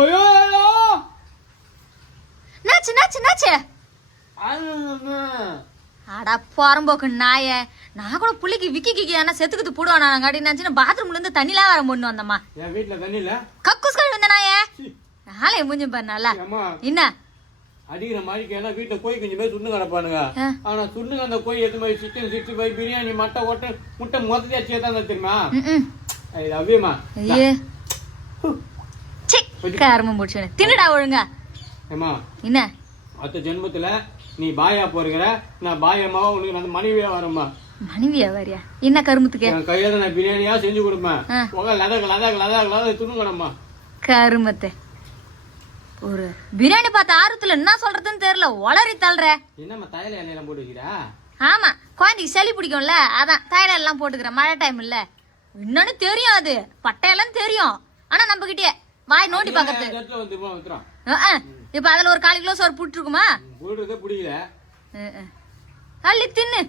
ஐயோ notch notch notch அடா போறம்போக்கு நாய நான் கூட புள்ளிக்கு விக்கி ஆனா செத்துக்குது போடுவானா நாங்க நினைச்சு பாத்ரூம்ல இருந்து தண்ணிலாம் வர பொண்ணு வந்தம்மா. என் வீட்டுல தண்ணி இல்ல கக்கூஸ் கழுவி வந்த நாய நாளே மூஞ்சி பாரு நல்லா என்ன அடிக்கிற மாதிரி ஏன்னா வீட்டுல கோய் கொஞ்சம் பேர் சுண்ணு கிடப்பானுங்க. ஆனா சுண்ணுங்க அந்த கோய் எது மாதிரி சிக்கன் 65 பிரியாணி மட்டை ஓட்ட முட்டை மொத்தத்தையே தான் தெரியுமா அவ்வியமா காரமும் போச்சு தின்னுடா ஒழுங்கா. ஏமா என்ன அடுத்த ஜென்மத்துல நீ பாயா போறீங்க நான் பாயம்மாவா உனக்கு நான் மனைவியா வரேம்மா. மனைவியா வரியா என்ன கருமத்துக்கு என் கையில நான் பிரியாணியா செஞ்சு கொடுப்பேன் லதக் லதக் லதக் லதக் துணுங்கடம்மா கருமத்தை. ஒரு பிரியாணி பார்த்த ஆர்வத்துல என்ன சொல்றதுன்னு தெரியல ஒளரி தள்ளுற. என்னம்மா தைல எண்ணெயெல்லாம் போட்டு வைக்கிறா? ஆமா குழந்தைக்கு சளி பிடிக்கும்ல அதான் தைல எல்லாம் போட்டுக்கிறேன் மழை டைம் இல்ல. இன்னொன்னு தெரியும் அது பட்டையெல்லாம் தெரியும் ஆனா நம்ம கிட்டே வாய் நோண்டி பாக்குறது. இப்ப அதுல ஒரு 1/4 கிலோ சோறு புட்டு இருக்குமா? பிடிக்கல அள்ளி தின்னு.